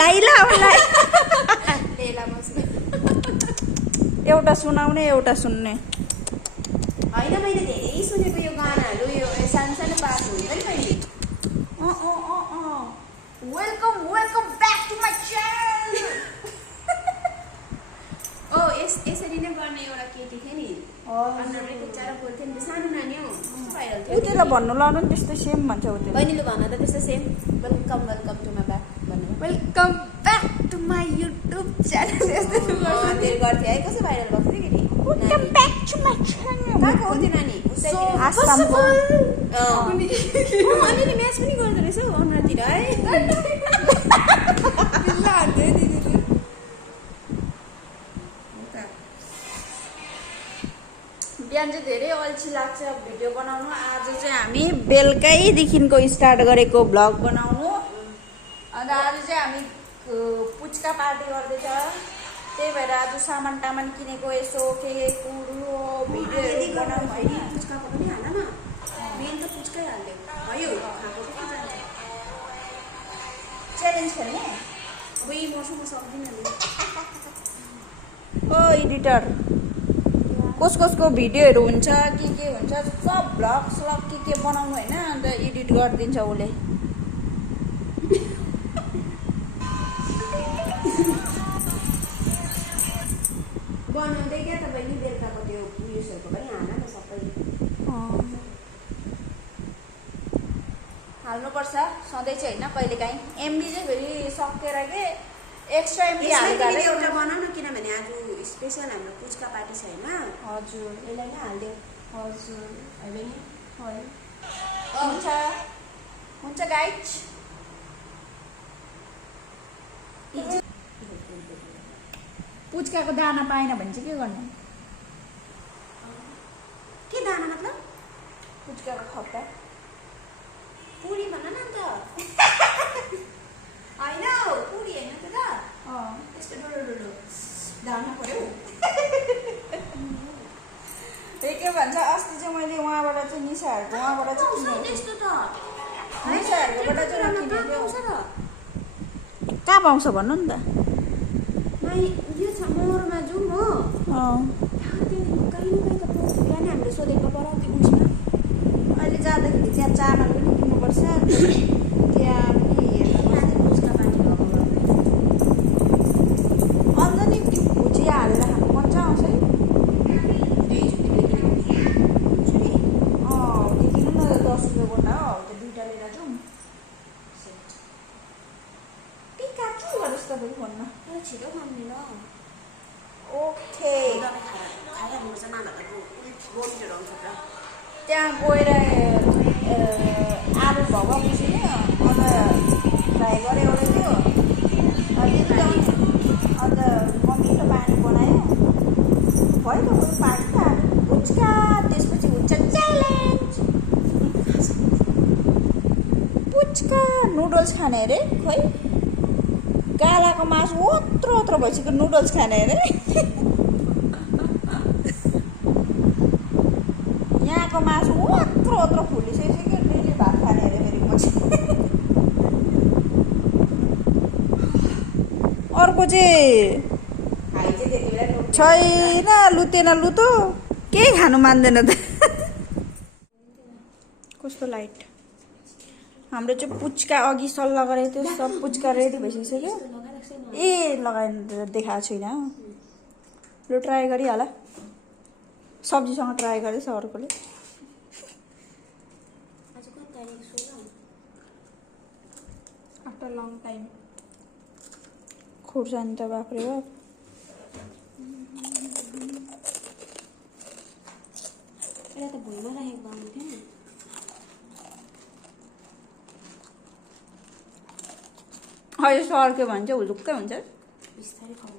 लाइला एउटा सुनाउने एउटा सुन्ने होइन मैले धेरै सुनेको यो गानाहरू यो सानो सानो पार्ट हुन्छ नि मैले welcome welcome back to my channel यसरी नै गर्ने एउटा केटी थियो नि अनुहारले कुच्चाएर बोल्थ्यो नि सानो नानी हौ भाइरल थियो त्यसलाई भन्नु लाउनु नि त्यस्तो सेम भन्छ उ त्यो बहिनीले भन त त्यस्तो same welcome welcome to my back भन्नु welcome back to my YouTube channel यस्तो धेरै गर्थ्यो है कसो भाइरल भएको थियो केटी welcome back to my channel कहाँको हो त्यो नानी आसामको अलिअलि म्याच पनि गर्दो रहेछ हौ अनुहारतिर है बिहान चाहिँ धेरै अल्छी लाग्छ भिडियो बनाउनु आज चाहिँ हामी बेलुकैदेखिको स्टार्ट गरेको भ्लग बनाउनु अन्त आज चाहिँ हामी पुच्का पार्टी गर्दैछ त्यही भएर आज सामान टामान किनेको यसो के कुरो भिडियोहरू बनाउनु होइन पुच्काको पनि हाल न मेन त पुच्कै हाल्यो भयो खाएको पनि जान्छ च्यालेन्ज खेल्ने उही मसँग सक्दिनँ नि ओ एडिटर कसको भिडियोहरू हुन्छ के हुन्छ सब भ्लग स्लग के बनाउनु होइन अन्त एडिट गरिदिन्छ उसले बनाउँदै क्या तपाईँले बेलुकाको त्यो उयसहरूको पनि हाल न सबै हाल्नुपर्छ सधैँ चाहिँ होइन कहिलेकाहीँ एमबी चाहिँ फेरि सकेर के एक्स्ट्रा एमबी तिमीले एउटा बनाऊ न किनभने आज स्पेसल हाम्रो पुच्का पार्टी छ होइन हजुर यसलाई नै हालिदेऊ हजुर होइन नि हुन्छ हुन्छ गाइज पुच्काको दाना पाएन भने चाहिँ के गर्ने के दाना मतलब पुच्काको खप्पा पुरी भन न अन्त होइन पुरी होइन त यस्तो डोलो दाना पर्यो के भन्छ अस्ति चाहिँ मैले उहाँबाट चाहिँ निसाहरूको उहाँबाट चाहिँ किनेको त्यस्तो त निसाहरूकोबाट चाहिँ नकिनेको पाउँछ र कहाँ पाउँछ भन्नु नि त यो छ मोरमा जाउँ हो त्यहाँदेखि कहीँ न कहीँ त पाउँछ बिहान हामीले सोधेको पराउँथ्यो उसमा अहिले जाँदाखेरि त्यहाँ चामल पनि किन्नुपर्छ त्यहाँ पनि हेर्नुपर्छ पुच्का पार्टी भएको अन्त नि त्यो भुजिया हालेर खानु मजा आउँछ है किन्नु न 10 रुपियाँ गोटा हो त्यो दुइटा लिएर जाउँ टिका के गर्नुहोस् तपाईँ फोनमा छिटो खाने ल ओके खाइहाल्नुपर्छ नभए त बोमिटहरू आउँछ त त्यहाँ गएर आलु भगा बुझ्ने अन्त फ्राई गरेर एउटा थियो अन्त मम्मीले पानी बनायो भयो त कोही पानी त हाल्यो पुच्का त्यसपछि हुन्छ च्यालेन्ज पुच्का नुडल्स खाने अरे खोइ गालाको मासु ओत्रो भइसक्यो नुडल्स खाने अरे यहाँको मासु ओत्रो फुलिसक्यो डेली भात खाने अरे फेरि पछि अर्को चाहिँ छैन लुतेन लुतो केही खानु मान्दैन त कस्तो लाइट हाम्रो चाहिँ पुच्का अघि सल्लाह गरेको थियो सब पुच्का रेडी भइसक्यो ए लगाएर देखाएको छुइनँ लु ट्राई गरिहाल सब्जीसँग ट्राई गरेछ अर्कोले आफ्टर लङ टाइम खुर्सानी त बाफ्रे बाप यसलाई त भुइँमा राखेको पाउँथ्यो नि अहिले सर्क्यो भने चाहिँ हुलुक्कै हुन्छ बिस्तारै खाउनु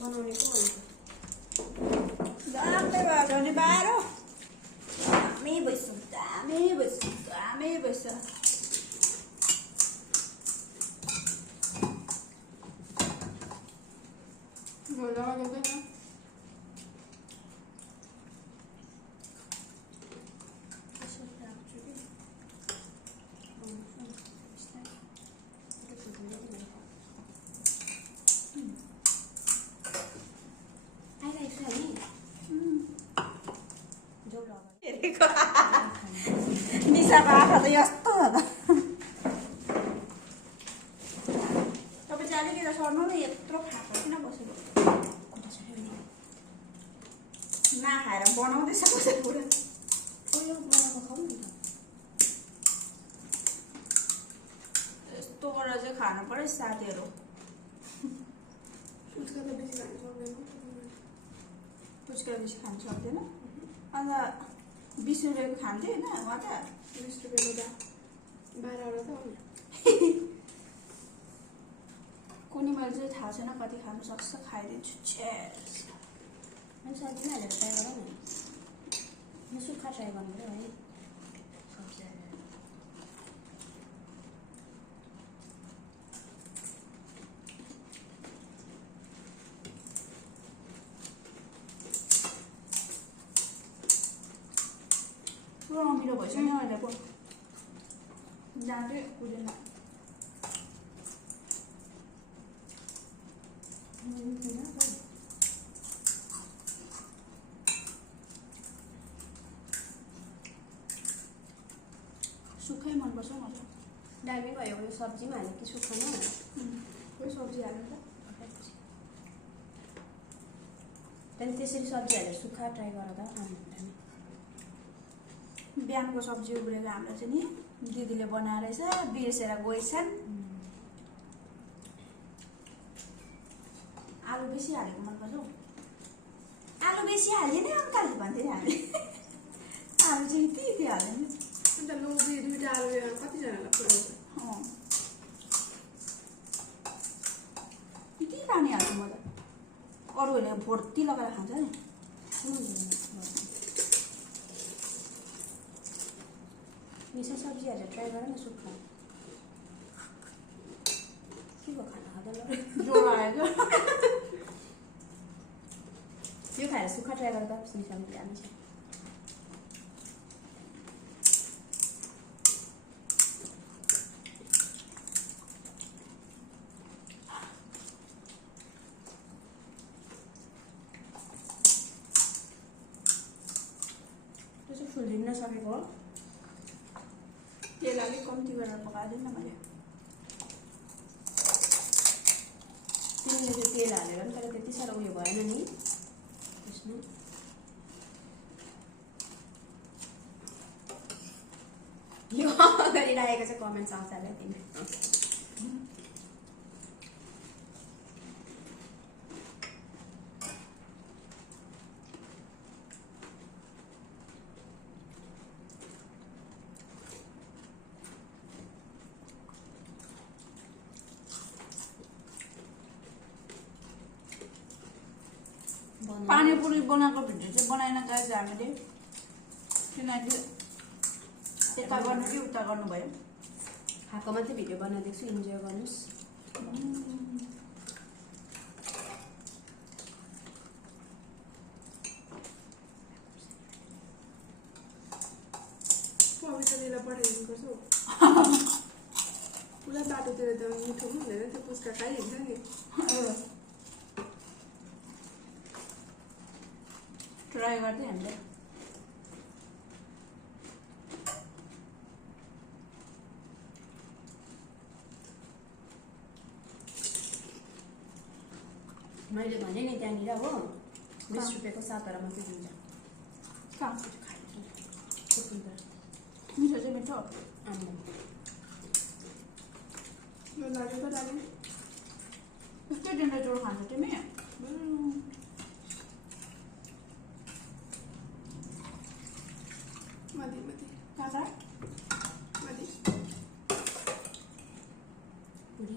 बनाउने पो दामै भएको भने बाह्र दामै भइसक्यो दामै भइसक्यो पैसाको आँखा त यस्तो हो त तपाईँ चाहिँ अलिकति सर्नु न यत्रो खाएको किन बसेको नखाएर बनाउँदैछ कसै पुरा बनाएको खाऊ नि त यस्तो गरेर चाहिँ खानु पर्यो साथीहरू उसका त बेसी खानु सक्दैन पुच्का बेसी खानु सक्दैन अन्त 20 रुपियाँको खान्थ्यो होइन उहाँ त 20 रुपियाँमा त 12 वटा त हो कुनै मैले चाहिँ थाहा छैन कति खानु सक्छ खाइदिन्छु छेस अनि सब्जी हालेर ट्राई गर न म सुक्खा ट्राई गर्नु पऱ्यो है सब्जी हालेर पुरा अमिलो भइसक्यो नि अहिले पो जाँदै हुँदैन सुक्खै मनपर्छ मलाई दामी भयो यो सब्जीमा हाल्यो कि सुक्खामा कोही सब्जी हाल्नु त त्यहाँदेखि त्यसरी सब्जी हालेर सुक्खा ट्राई गर त दामी बिहानको सब्जी उब्रेको हाम्रो चाहिँ नि दिदीले बनाएर रहेछ बिर्सेर गएछन् आलु बेसी हालेको मनपर्छ हौ आलु बेसी हाल्यो नि अङ्कलले भन्थ्यो नि हामी आलु चाहिँ यति हाल्यो नि अन्त लोभी दुईवटा आलु कतिजनालाई पुऱ्याउँछ यति पानी हाल्छु म त अरूहरूले भोर्ती लगाएर खान्छ नि मिसा सब्जी हालेर ट्राई गर न सुक्खा के भयो खाना खाँदा जोड आएको यो खाएर सुक्खा ट्राई गर त मिसा जान्छ त्यसो फुल्दिन नसकेको हो तेल अलिक कम्ती गरेर पकाइदिउँ न मैले तिमीले त्यो तेल हालेर पनि तर त्यति साह्रो उयो भएन नि त्यसमा यो गरिरहेको चाहिँ कमेन्ट्स आउँछ होला तिमी पानीपुरी बनाएको भिडियो चाहिँ बनाएन गाइज हामीले किनकि यता गर्नु कि उता गर्नुभयो खाएको मात्रै भिडियो बनाइदिएको छु इन्जोय गर्नुहोस् पवित्रले पठाइदिनुपर्छ पुरा बाटोतिर त मिठो पनि हुँदैन त्यो पुच्का खाइहिँड्छ नि ट्राई गर्दै हामीले मैले भने नि त्यहाँनिर हो 20 रुपियाँको 7 वटा मात्रै दिन्छ कहाँ खाइदिन्छ मिठो चाहिँ मिठो यो लागेको लाग्यो यस्तै डेन्डर जोड खान्छ तिमी माथि माथि काका माथि पुरी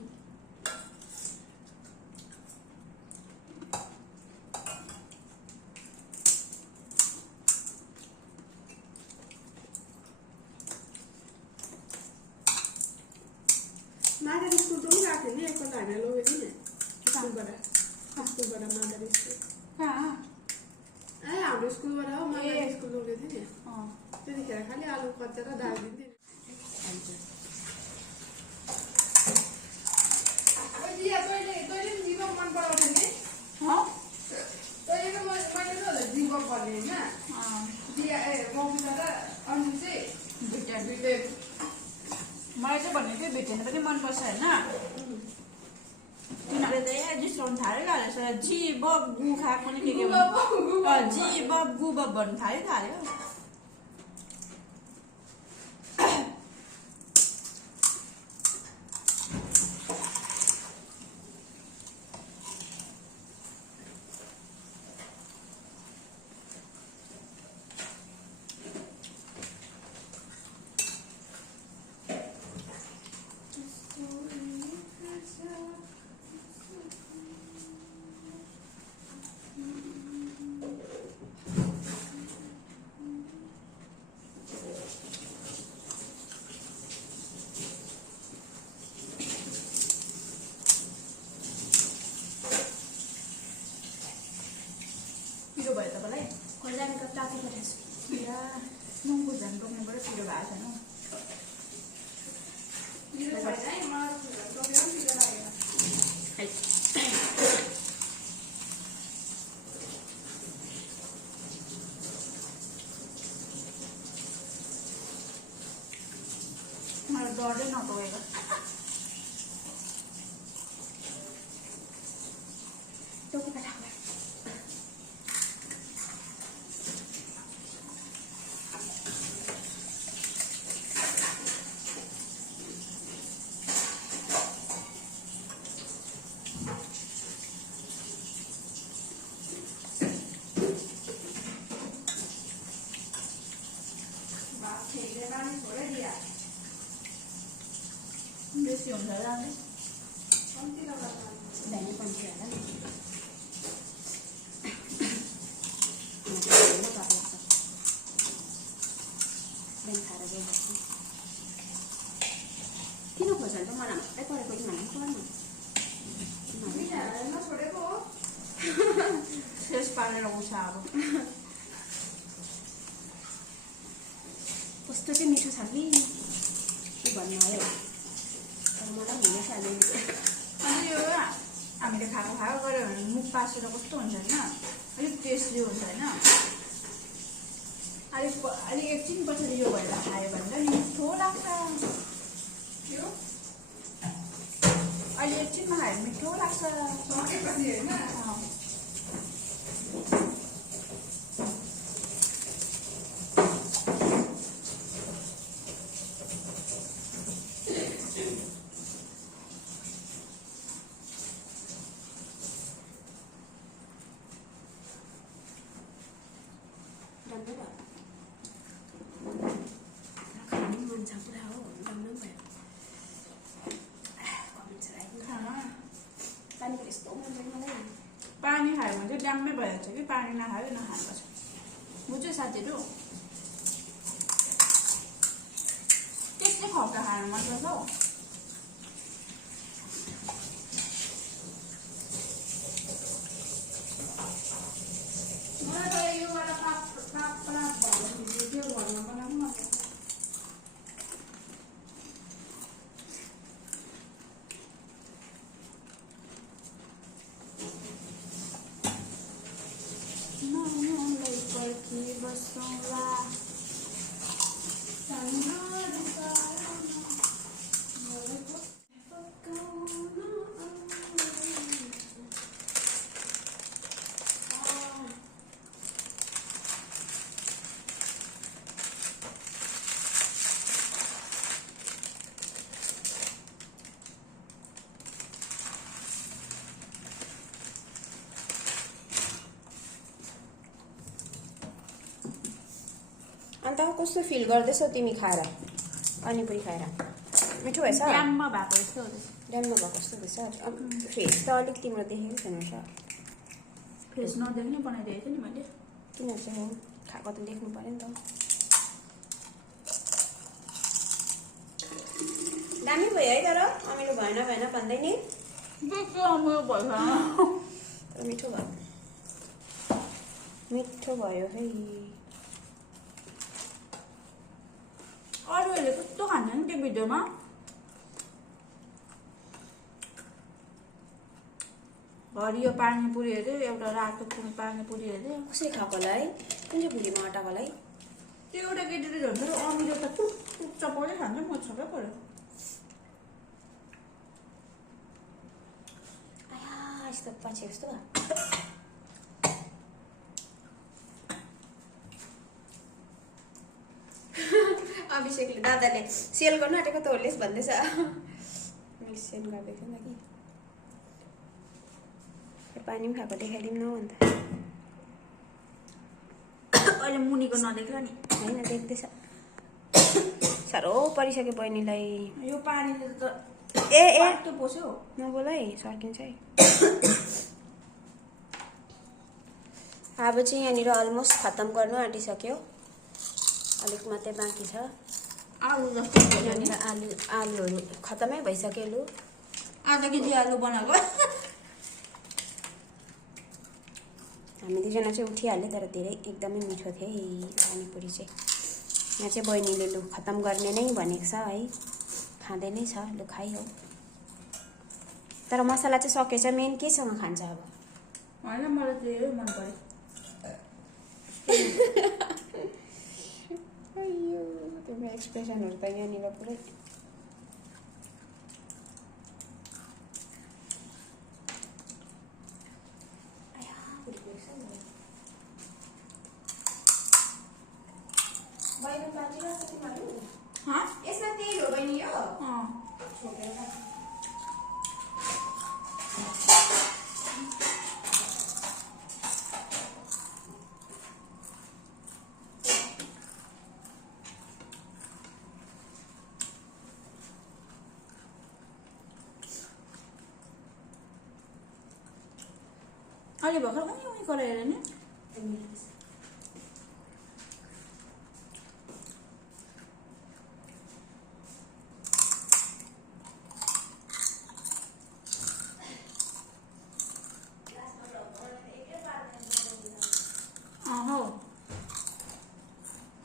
मादरी स्कुल पनि गएको थियो नि एकपल्ट हामीलाई लगेको नि स्कुलबाट मादरी स्कुल कहाँ ए हाम्रो स्कुलबाट हो मादरी स्कुल लगेको थियो नि अँ त्यतिखेर खालि आलु कच्चा र दाल दिन्थ्यो तैँले पनि जिबक मन पराउँथ्यो नि तैँले मैले त जिबक भन्ने होइन दिया ए कविता र अन्जु चाहिँ दुइटा मलाई चाहिँ भन्ने थियो भिटेन पनि मनपर्छ होइन तिनीहरूले त यहाँ जिस्काउनु थालिहाल्यो जी बब गु खाएको पनि के जी बब गु बब भन्नु थाल्यो पिरो भयो तपाईँलाई खोर्सानीको टाँकी पठाएछु नुन खुर्सानी टोक्नुबाट पिरो भएको छैन मलाई डरले नटोकेको टोकी पठाएको बेसी हुन्छ जाने धनी कम्ती होला नि बिहान खाएर गइबस्छु किन खोर्सानी त मलाई मात्रै परेको कि भन्नु पर्नु शेष पारेर आउँछ अब कस्तो चाहिँ मिठो छ कि भन्नु आयो तर मलाई हुँदैछ अनि यो हामीले खाएको गऱ्यो भने मुख पासेर कस्तो हुन्छ होइन अलिक टेस्टी हुन्छ होइन अलिक एकछिन पछाडि यो भएर खायो भने त मिठो लाग्छ अहिले एकछिनमा खायो मिठो लाग्छ खानु मन छ पुरा हो राम्रो भयो पानीको यस्तो मन पर्छ मलाई पानी खायो भने चाहिँ ड्याम्मै भइहाल्छ कि पानी नखायो नखानुपर्छ बुझ्यो साथीहरू त्यस्तै खप्का खानु मन पर्छ हौ मलाई त योबाट पाप त्यो घरमा बनाउनु मन पर्छ बसौँला अन्त कस्तो फिल गर्दैछौ तिमी खाएर पानीपुरी खाएर मिठो भएछ ड्याममा भएको जस्तो हुँदैछ ड्याममा भएको जस्तो हुँदैछ फेस त अलिक तिम्रो देखेको छैन फेस नदेख्ने बनाइदिएको थिएँ नि मैले किन चाहिँ हो खाएको त देख्नु पऱ्यो नि त दामी भयो है तर अमिलो भएन भन्दै नि तर मिठो भयो है अरूहरूले कस्तो खान्छ नि त्यो भिडियोमा हरियो पानीपुरी हेऱ्यो एउटा रातो पानीपुरी हेऱ्यो कसै खाएकोलाई कुन चाहिँ भुँडीमा अटाएकोलाई त्यो एउटा केटीले झन् अमिलो त टुक खान्छ म सबै पऱ्यो आया यस्तो पछि यस्तो अभिषेकले दादाले सेल गर्नु आँटेको त होलेस् भन्दैछ मैले सेल गर्दैछु नि कि पानी पनि खाएको देखाइदिउँ न अन्त अहिले मुनिको नदेख्छ नि होइन देख्दैछ साह्रो परिसक्यो बहिनीलाई यो पानीले त ए ए त्यो पोस्यो नबोल है सर्किन्छ है अब चाहिँ यहाँनिर अलमोस्ट खत्तम गर्नु आँटिसक्यो अलिक मात्रै बाँकी छ आलु जस्तो भयो नि यहाँनिर आलुहरू खत्तमै भइसक्यो लु आधा केजी आलु बनाएको हामी दुईजना चाहिँ उठिहाल्यो तर धेरै एकदमै मिठो थियो है पानीपुरी चाहिँ यहाँ चाहिँ बहिनीले लु खत्तम गर्ने नै भनेको छ है खाँदै नै छ लु खाइयो तर मसला चाहिँ सकेछ मेन केसँग खान्छ अब होइन मलाई त्यो मन पर्यो अಯ್यो तिम्रो एक्सप्रेसनहरू त यहाँनिर पुरै हाँ यसमा त्यही हो बहिनी यो अहिले भर्खर उनी गराएर नि हो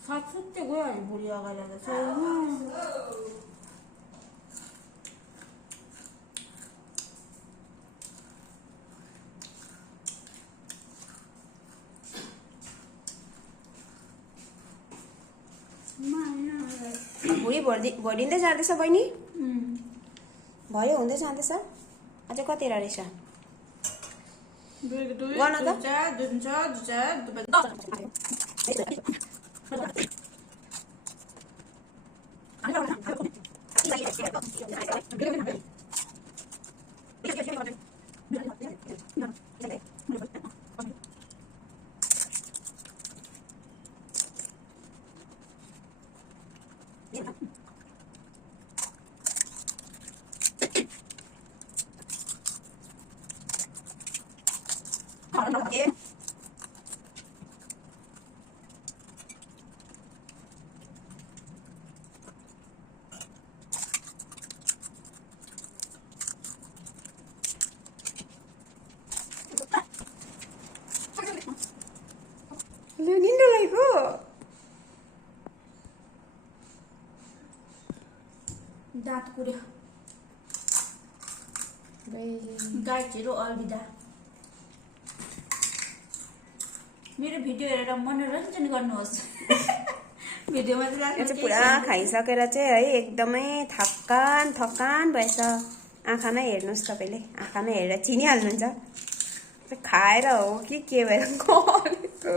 सातसुत्ते गयो अहिले बुढी अगाडि त भुँडी भरिँदै जाँदैछ बहिनी भयो हुँदै जाँदैछ अझै कति रहेछ गर्न त निन्डो लागेको दाँत कुर्यो गाइडहरू अलविदा मेरो भिडियो हेरेर मनोरञ्जन गर्नुहोस् भिडियोमा चाहिँ पुरा खाइसकेर चाहिँ है एकदमै थकान भएछ आँखामै हेर्नुहोस् तपाईँले आँखामै हेरेर चिनिहाल्नुहुन्छ खाएर हो कि के भएर गरेको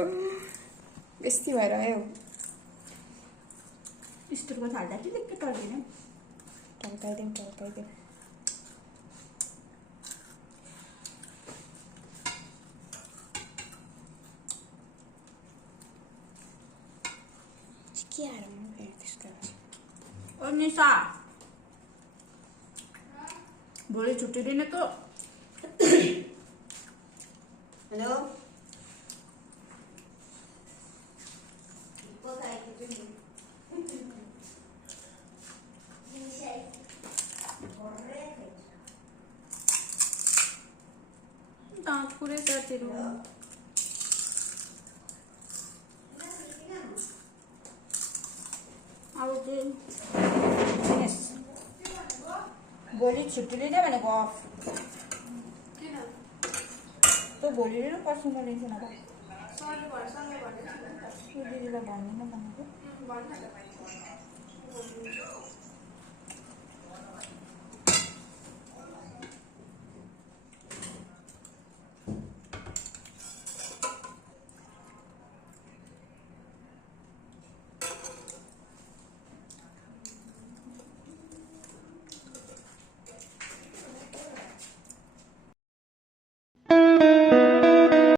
बेसी भएर आयो स्टोरको थाल्दा कि लिक्क टर्दैन टल्काइदेऊ के आएर म फेरि त्यस्तो ओ निशा भोलि छुट्टी दिने त हेलो दाँत पुरै साथीहरू अब चाहिँ भोलि छुट्टी लिँदै भनेको अफ त भोलि लिनु पर्सि म लिन्छु न दिदीलाई भन्दिनँ भनेको